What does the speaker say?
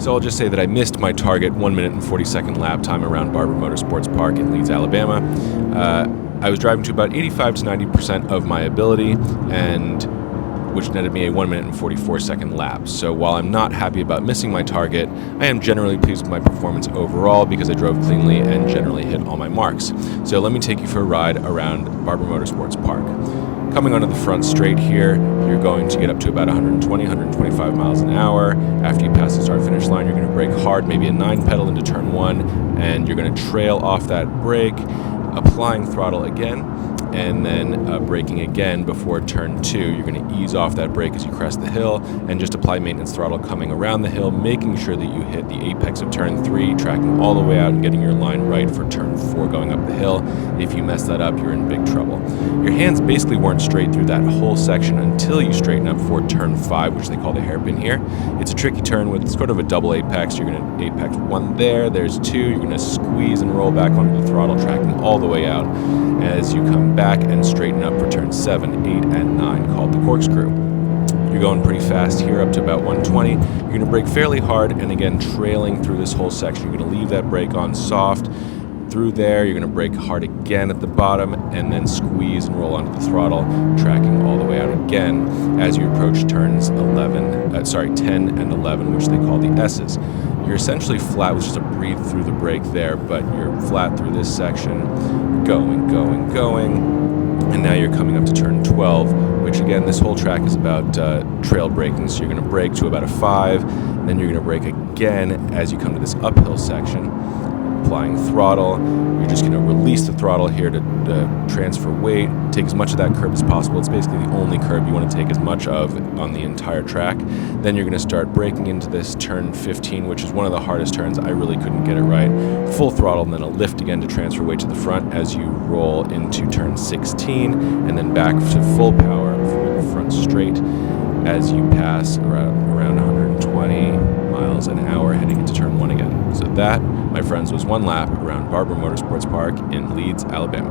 So I'll just say that I missed my target 1 minute and 40-second lap time around Barber Motorsports Park in Leeds, Alabama. I was driving to about 85 to 90% of my ability, and which netted me a 1 minute and 44-second lap. So while I'm not happy about missing my target, I am generally pleased with my performance overall because I drove cleanly and generally hit all my marks. So let me take you for a ride around Barber Motorsports Park. Coming onto the front straight here, you're going to get up to about 120, 125 miles an hour. After you pass the start-finish line, you're going to brake hard, maybe a 9 pedal into turn 1, and you're going to trail off that brake, applying throttle again, and then braking again before turn 2. You're going to ease off that brake as you crest the hill and just apply maintenance throttle coming around the hill, making sure that you hit the apex of turn 3, tracking all the way out and getting your line right for turn 4 going up the hill. If you mess that up, you're in big trouble. Your hands basically weren't straight through that whole section until you straighten up for turn 5, which they call the hairpin here. It's a tricky turn with sort of a double apex. You're going to apex 1 there, there's 2, you're going to squeeze and roll back onto the throttle, tracking all the way out as you come back and straighten up for turn 7, 8, and 9, called the corkscrew. You're going pretty fast here, up to about 120. You're going to brake fairly hard, and again, trailing through this whole section. You're going to leave that brake on soft. Through there, you're going to brake hard again at the bottom, and then squeeze and roll onto the throttle, tracking all the way out again as you approach turns 10 and 11, which they call the S's. You're essentially flat with just a breathe through the brake there, but you're flat through this section, going, and now you're coming up to turn 12, which again, this whole track is about trail braking. So you're going to brake to about a 5, and then you're going to brake again as you come to this uphill section, applying throttle. You're just going to release the throttle here to transfer weight, take as much of that curb as possible. It's basically the only curb you want to take as much of on the entire track. Then you're going to start braking into this turn 15, which is one of the hardest turns. I really couldn't get it right. Full throttle, and then a lift again to transfer weight to the front as you roll into turn 16, and then back to full power for the front straight as you pass around 120 miles an hour heading into turn 1 again. So that, my friends, was one lap around Barber Motorsports Park in Leeds, Alabama.